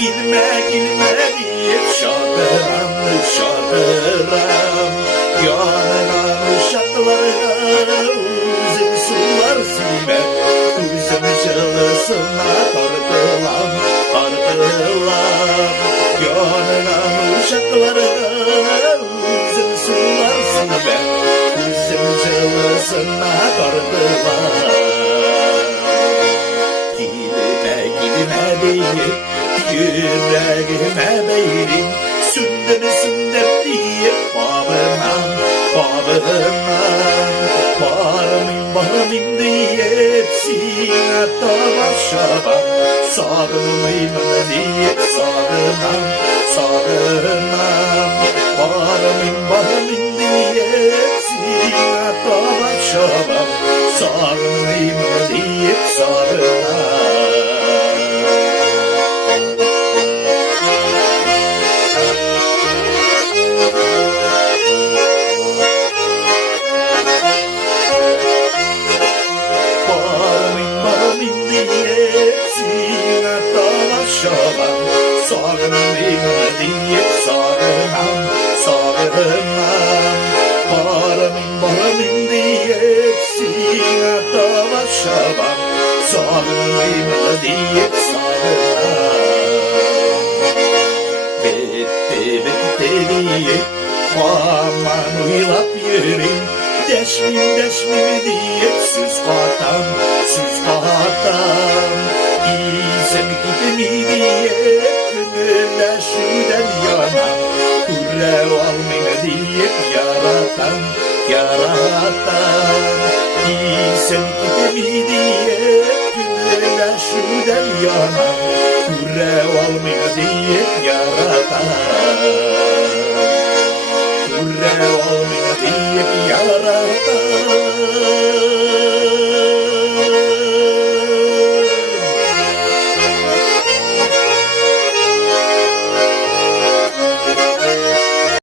Gülme deyip şarkıram Yanılan uşaklara uzun sular silip Uzun şılısına tartılan Yanılan uşaklara uzun sular silip Uzun şılısına tartılan Gülme deyip yüreğime beyrin sünder deyip bağırmayın deyip sine tavaşadan sarılmayın deyip sarılmam bağırmayın deyip sine tavaşadan sarılmayın deyip sarılmam Sarılmayın deyip sarılmam bağırmayın deyip sine tavaşamam sarılmayın deyip sarılmam bitti deyip aman uylap yürüyün deşmim deyip süz katam İyisem gitmi deyip gönülleşiden yana Kurre olmayın deyip yaratan İyisem gitmi deyip gönülleşiden yana Kurre olmayın deyip yaratan